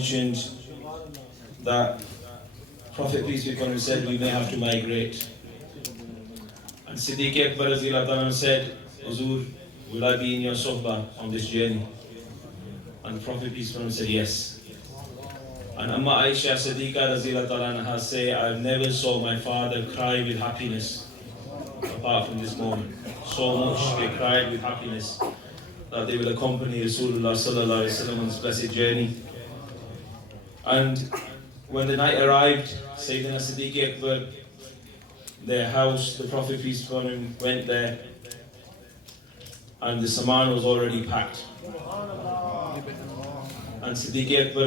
mentioned that Prophet peace be upon him said we may have to migrate, and Siddiq Akbar said, Huzur, will I be in your sohbah on this journey? And the Prophet peace be upon him said yes. And Amma Aisha Siddiqa say, I've never saw my father cry with happiness apart from this moment. So much they cried with happiness that they will accompany Rasulullah sallallahu alaihi wasallam on this blessed journey. And when the night arrived, Sayyidina Siddiq Akbar, their house, the Prophet peace be upon him, went there, and the saman was already packed. And Siddiq Akbar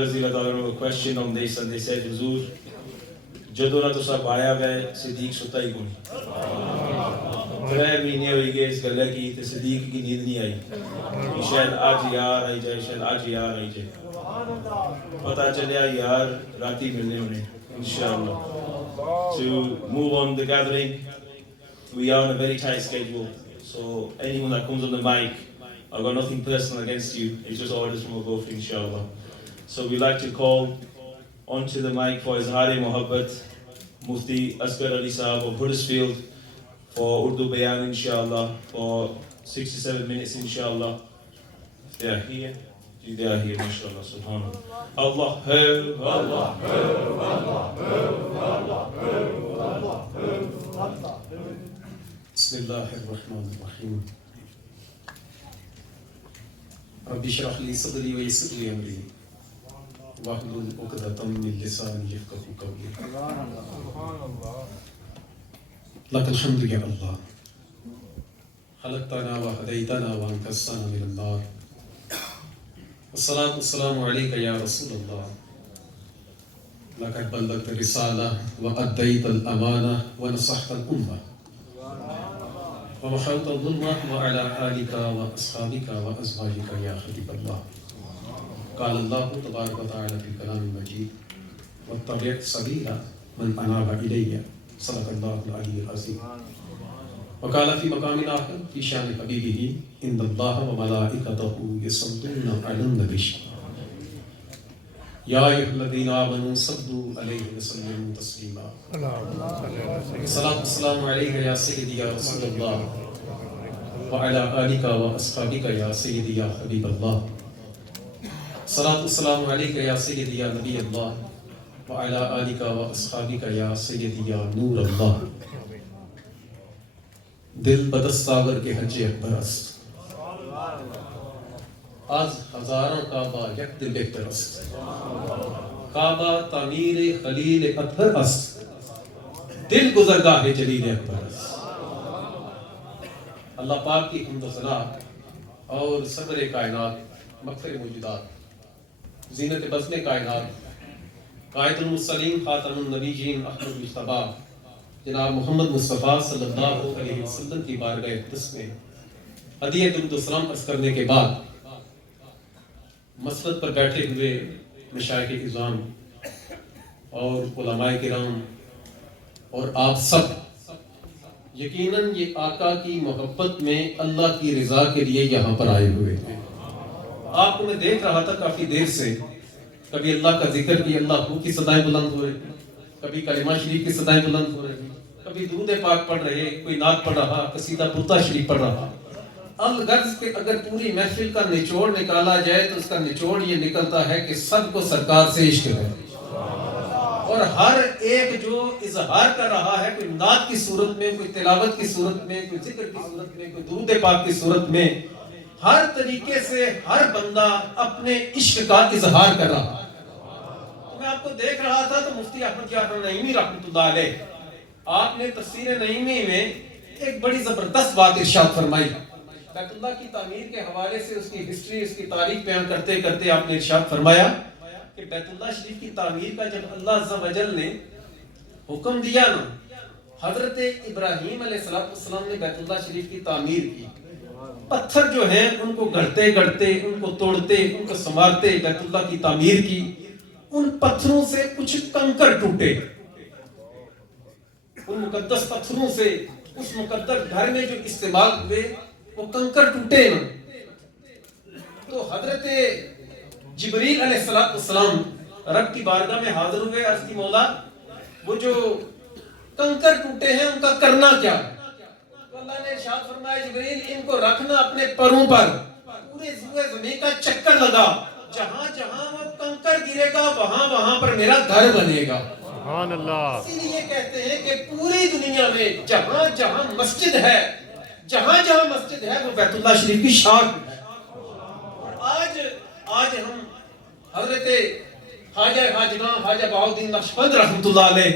were questioned on this, and they said, Huzur, Jadona to sab aaya hai, Siddiq sota hi koi. 3 مہینے ہوئی گئے اس گلے کی تو صدیق کی نیند نہیں آئی. شاید آج یار آئی جائے, شاید آج یار آئی جائے. پتہ چلیا یار راتی ملنے ہونے انشاءاللہ. To move on the gathering, we are on a very tight schedule. So anyone that comes on the mic, I've got nothing personal against you. It's just orders from above, inshallah. So we'd like to call onto the mic for Izhar-e Muhabbat, Mufti Asghar Ali Saab of Huddersfield, for Urdu Bayan, inshallah, for 67 minutes, inshallah. They are here. They are here, inshallah, subhanallah. Allah ho, Allah ho, Allah ho, Allah ho, Allah ho. Bismillahirrahmanirrahim. Rabbi shrah li sadri wa yassir li amri wahlul 'uqdatam min lisani yafqahu qawli. Subhanallah. Lakal hamdu ya Allah. Khalaqtana wa hadaytana wa anqadhtana min an-nar. Wassalatu wassalamu alayka ya Rasulullah. Laqad ballaghta ar-risalah wa addayta al-amana wa nasahta al-ummah. Wa mahawta al-dhulma wa ala alika wa ashabika wa azwajika ya Habib Allah. Qala Allah tabaraka wa ta'ala fil kalam al-majid wattabi' sabila man anaba ilayya. Sadaqallahu al-aliyyul azim. وقال في مقام آخر في شان حبيبه إن الله وملائكته يصلون على النبي يا أيها الذين آمنوا صلوا عليه وسلموا تسليما. الصلاة والسلام عليك يا سيدي يا رسول الله وعلى آلك وأصحابك يا سيدي يا حبيب الله. الصلاة والسلام عليك يا سيدي يا نبي الله وعلى آلك وأصحابك يا سيدي يا نور الله. دل بدستاور کے حج اکبر است آج ہزاروں کعبہ یک دل بہتر است. کعبہ تعمیر خلیل اطہر است دل گزرگاہ جلیل اکبر است. اللہ پاک کی حمد و ثنا اور صدر کائنات مغفر موجودات زینت بزم کائنات قائد المرسلین خاتم النبیین احمد مجتبی جناب محمد مصطفیٰ صلی اللہ علیہ وسلم کی بارگاہ اقدس میں ہدیہ درود و سلام عرض کرنے کے بعد مسجد پر بیٹھے ہوئے مشائخ اعظام اور علماء کرام اور آپ سب یقیناً یہ آقا کی محبت میں اللہ کی رضا کے لیے یہاں پر آئے ہوئے ہیں. آپ کو میں دیکھ رہا تھا کافی دیر سے, کبھی اللہ کا ذکر کی اللہ ہو کی صدائیں بلند ہو رہی, کبھی کلمہ شریف کی صدائیں بلند ہو رہی, کبھی درود پاک پڑھ رہے, کوئی نعت پڑھ رہا, قصیدہ بردہ شریف پڑھ رہا. الغرض کہ اگر پوری محفل کا نچوڑ نکالا جائے تو اس کا نچوڑ یہ نکلتا ہے کہ سب کو سرکار سے عشق ہے, اور ہر ایک جو اظہار کر رہا ہے, کوئی نعت کی صورت میں, کوئی تلاوت کی صورت میں, کوئی ذکر کی صورت میں, کوئی درود پاک کی صورت میں, ہر طریقے سے ہر بندہ اپنے عشق کا اظہار کر رہا. میں آپ کو دیکھ رہا تھا تو مفتی احمد نعیمی رحمۃ اللہ علیہ, آپ نے تفسیر نعیمی میں ایک بڑی زبردست بات ارشاد فرمائی. بیت اللہ کی تعمیر کے حوالے سے اس کی ہسٹری, اس کی تاریخ بیان کرتے کرتے آپ نے ارشاد فرمایا کہ بیت اللہ شریف کی تعمیر کا جب اللہ عز و جل نے حکم دیا نا, حضرت ابراہیم علیہ السلام نے بیت اللہ شریف کی تعمیر کی. پتھر جو ہیں ان کو گھڑتے گھڑتے, ان کو توڑتے, ان کو سنوارتے بیت اللہ کی تعمیر کی. ان پتھروں سے کچھ کنکر ٹوٹے, ان مقدس پتھروں سے اس مقدس گھر میں جو استعمال ہوئے وہ کنکر ٹوٹے نا. تو حضرت جبریل علیہ السلام رب کی بارگاہ میں حاضر ہوئے، عرض کی مولا وہ جو کنکر ٹوٹے ہیں ان کا کرنا کیا ہے؟ تو اللہ نے ارشاد فرمایا جبریل ان کو رکھنا اپنے پروں پر، پورے زمین کا چکر لگا، جہاں جہاں وہ کنکر گرے گا وہاں وہاں پر میرا گھر بنے گا۔ سبحان اللہ۔ اسی لیے کہتے ہیں کہ پوری دنیا میں جہاں جہاں مسجد ہے، جہاں جہاں مسجد ہے وہ بیت اللہ شریف کی شاخ ہے۔ آج ہم حضرت خواجہ خواجگاں خواجہ بہاؤالدین نقشبند رحمۃ اللہ علیہ،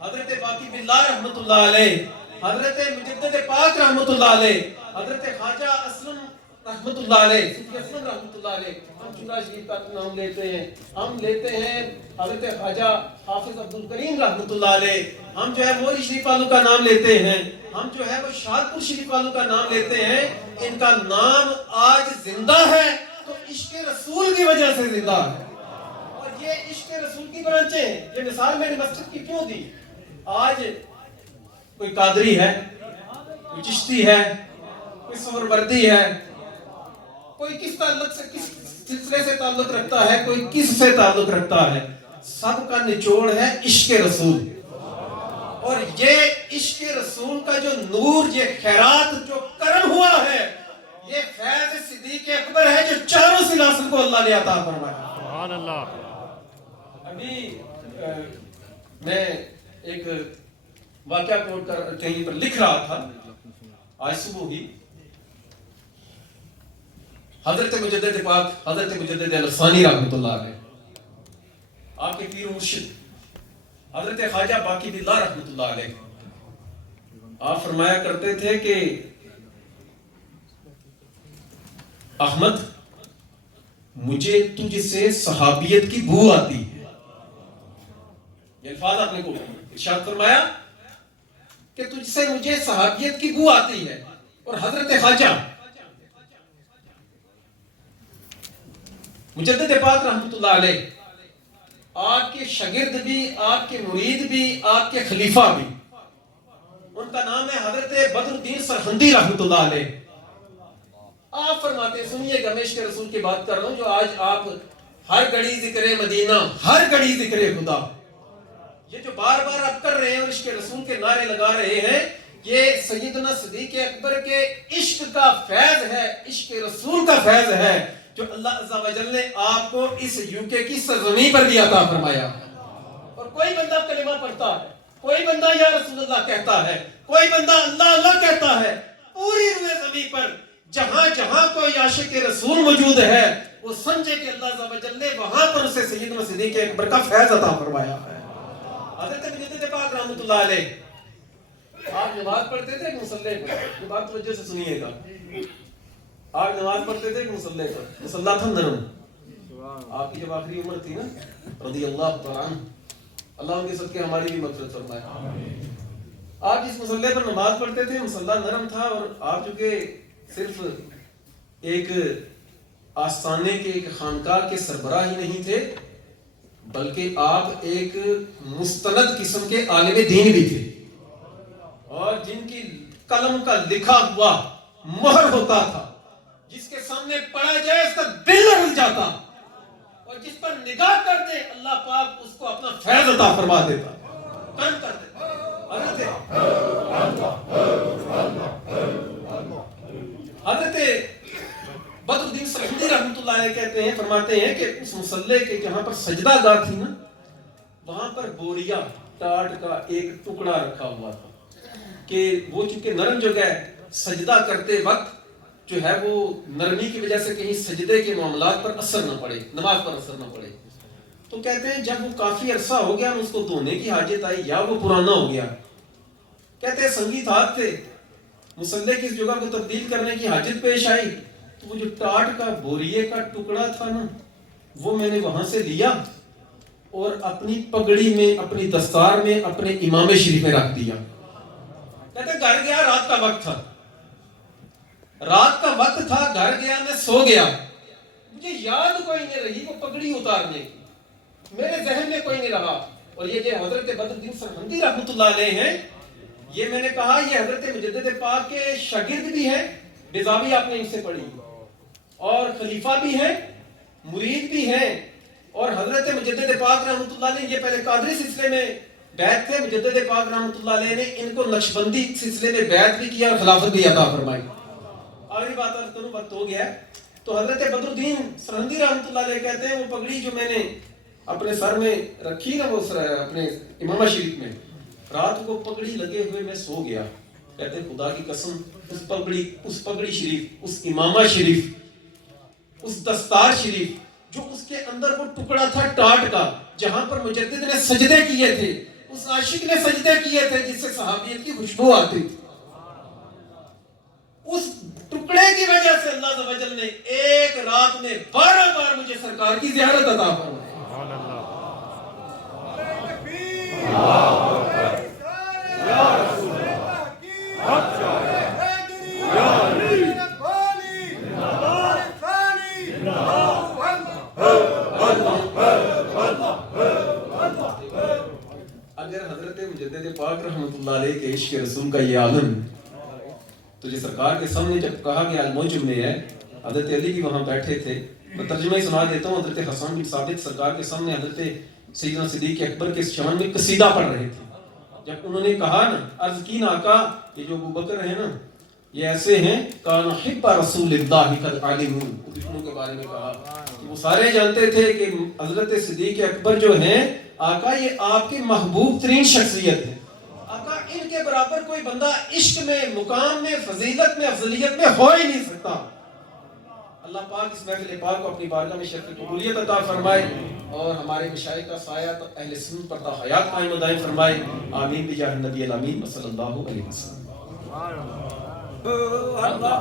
حضرت باقی باللہ رحمۃ اللہ علیہ، حضرت مجدد پاک رحمۃ اللہ علیہ، حضرت خواجہ اسلم رحمۃ اللہ علیہ، صوفی اسلم رحمۃ اللہ علیہ، ہم چورا شریف کا نام لیتے ہیں، ہم لیتے ہیں حضرت خواجہ حافظ عبد الکریم رحمۃ اللہ علیہ، ہم جو ہے موری شریف والوں کا نام لیتے ہیں، ہم جو ہے وہ شادپور شریف والوں کا نام لیتے ہیں۔ ان کا نام آج زندہ ہے تو عشق رسول کی وجہ سے زندہ ہے، اور یہ عشق رسول کی برانچیں ہیں۔ یہ مثال میں نے مسجد کی کیوں دی؟ آج کوئی قادری ہے، کوئی چشتی ہے، کوئی سہروردی ہے، کوئی کس تعلق سے کس سلسلے سے تعلق رکھتا ہے، کوئی کس سے تعلق رکھتا ہے، سب کا نچوڑ ہے عشق رسول۔ اور یہ عشق رسول کا جو نور، یہ خیرات جو کرم ہوا ہے، یہ فیض صدیق اکبر ہے جو چاروں سلاسل کو اللہ نے عطا فرمایا۔ سبحان اللہ۔ ابھی میں ایک واقعہ کوٹ کر کہیں پر لکھ رہا تھا، آج صبح ہی حضرت مجدد پاک حضرت مجدد الثانی رحمۃ اللہ علیہ، آپ کے پیر و مرشد حضرت خواجہ باقی باللہ رحمۃ اللہ علیہ، آپ فرمایا کرتے تھے کہ احمد مجھے تجھ سے صحابیت کی بو آتی ہے۔ یہ الفاظ آپ نے کو ارشاد فرمایا کہ تجھ سے مجھے صحابیت کی بو آتی ہے۔ اور حضرت خواجہ مجدد پاک رحمۃ اللہ علیہ، آپ کے شاگرد بھی، آپ کے مرید بھی، آپ کے خلیفہ بھی، ان کا نام ہے حضرت بدر الدین سرہندی رحمۃ اللہ علیہ۔ آپ فرماتے ہیں، سنیے گا، میں عشق رسول کی بات کر رہا ہوں جو آج آپ ہر گھڑی ذکر مدینہ، ہر گھڑی ذکر خدا، یہ جو بار بار آپ کر رہے ہیں اور عشق رسول کے نعرے لگا رہے ہیں، یہ سیدنا صدیق اکبر کے عشق کا فیض ہے، عشق رسول کا فیض ہے جو اللہ عز و جل نے آپ کو اس یوکے کی سرزمین پر بھی عطا فرمایا۔ اور کوئی بندہ کلمہ پڑھتا ہے، کوئی بندہ یا رسول اللہ کہتا ہے، کوئی بندہ اللہ اللہ کہتا ہے، پوری روئے زمین پر جہاں جہاں کوئی عاشق رسول موجود ہے وہ سمجھے کہ اللہ عز و جل نے وہاں پر اسے سیدنا صدیق اکبر کا فیض عطا فرمایا ہے۔ حضرت مجدد پاک رحمۃ اللہ علیہ، آپ نماز پڑھتے تھے کہ مصلی پر؟ یہ بات توجہ سے سنیے گا، آپ نماز پڑھتے تھے کہ مصلی پر؟ مصلی تھا نرم، آپ کی جب آخری عمر تھی نا رضی اللہ تعالیٰ عنہ، اللہ ان کے صدقے ہماری بھی مغفرت فرمائے۔ آپ جس مصلی پر نماز پڑھتے تھے مصلی نرم تھا، اور آپ چونکہ صرف ایک آستانے کے، ایک خانقاہ کے سربراہ ہی نہیں تھے، بلکہ آپ ایک مستند قسم کے عالم دین بھی تھے، اور جن کی قلم کا لکھا ہوا مہر ہوتا تھا، جس کے سامنے پڑھا جائے اس کا دل رل جاتا، اور جس پر نگاہ کر دے اللہ پاک اس کو اپنا فیض عطا فرما دیتا، کن کر دیتا۔ حضرت بدر الدین سرہندی رحمۃ اللہ علیہ کہتے ہیں، فرماتے ہیں کہ اس مصلی کے جہاں پر سجدہ گاہ تھی نا، وہاں پر بوریا ٹاٹ کا ایک ٹکڑا رکھا ہوا تھا کہ وہ چونکہ نرم جگہ ہے، سجدہ کرتے وقت جو ہے وہ نرمی کی وجہ سے کہیں سجدے کے معاملات پر اثر نہ پڑے، نماز پر اثر نہ پڑے۔ تو کہتے ہیں جب وہ کافی عرصہ ہو گیا اس کو دھونے کی حاجت آئی یا وہ پرانا ہو گیا، کہتے ہیں سنگیت ہاتھ تھے، مصلی کی اس جگہ کو تبدیل کرنے کی حاجت پیش آئی، تو وہ جو ٹاٹ کا بوریے کا ٹکڑا تھا نا، وہ میں نے وہاں سے لیا اور اپنی پگڑی میں، اپنی دستار میں، اپنے امام شریف میں رکھ دیا۔ کہتے ہیں گھر گیا، رات کا وقت تھا، رات کا وقت تھا، گھر گیا، میں سو گیا، مجھے یاد کوئی نہیں رہی وہ پگڑی اتارنے کی، میرے ذہن میں کوئی نہیں رہا۔ اور یہ جو حضرت بدر الدین سرہندی رحمۃ اللہ علیہ ہیں، یہ میں نے کہا یہ حضرت مجدد پاک کے شاگرد بھی ہیں، نظامی آپ نے ان سے پڑھی، اور خلیفہ بھی ہیں، مرید بھی ہیں، اور حضرت مجدد پاک رحمۃ اللہ علیہ یہ پہلے قادری سلسلے میں بیعت تھے, مجدد پاک رحمۃ اللہ علیہ نے ان کو نقشبندی سلسلے میں بیعت بھی کیا اور خلافت بھی عطا فرمائی. آخری بات عرض کروں, وقت ہو گیا ہے. تو حضرت بدر الدین سرہندی رحمۃ اللہ علیہ کہتے ہیں وہ پگڑی جو میں نے اپنے سر میں رکھی نا, وہ اپنے امامہ شریف میں, رات کو پگڑی لگے ہوئے میں سو گیا. کہتے ہیں خدا کی قسم اس پگڑی شریف, اس امامہ شریف, اس دستار شریف جو اس کے اندر وہ ٹکڑا تھا ٹاٹ کا جہاں پر مجدد نے سجدے کیے تھے, اس عاشق نے سجدے کیے تھے جس سے صحابیت کی خوشبو آتی تھی, اس ٹکڑے کی وجہ سے اللہ عز و جل نے ایک رات میں 12 بار مجھے سرکار کی زیارت عطا فرمائی. اگر حضرت مجدد پاک رحمۃ اللہ علیہ کے عشق رسول کا یہ عالم تو جو سرکار کے سامنے جب کہا گیا الموجم میں ہے, حضرت علی بھی وہاں بیٹھے تھے. میں ترجمہ ہی سنا دیتا ہوں. حضرت حسن بن ثابت سرکار کے سامنے حضرت سیدنا صدیق اکبر کے شان میں قصیدہ پڑھ رہے تھے. جب انہوں نے کہا نا, عرض کی نا آقا یہ جو ابو بکر ہیں نا یہ ایسے ہیں کان حب رسول اللہ قد علمون, ابو کے بارے میں کہا کہ وہ سارے جانتے تھے کہ حضرت صدیق اکبر جو ہیں آقا یہ آپ کے محبوب ترین شخصیت ہے. آقا ان کے برابر کوئی بندہ عشق میں, مقام میں, فضیلت میں, افضلیت میں ہو ہی نہیں سکتا. اللہ پاک اس محفل پاک کو اپنی بارگاہ میں شرف قبولیت عطا فرمائے اور ہمارے مشائخ کا سایہ اہل سنت پر تا حیات قائم و دائم فرمائے. آمین بجاہ النبی الامین صلی اللہ علیہ وسلم. Allah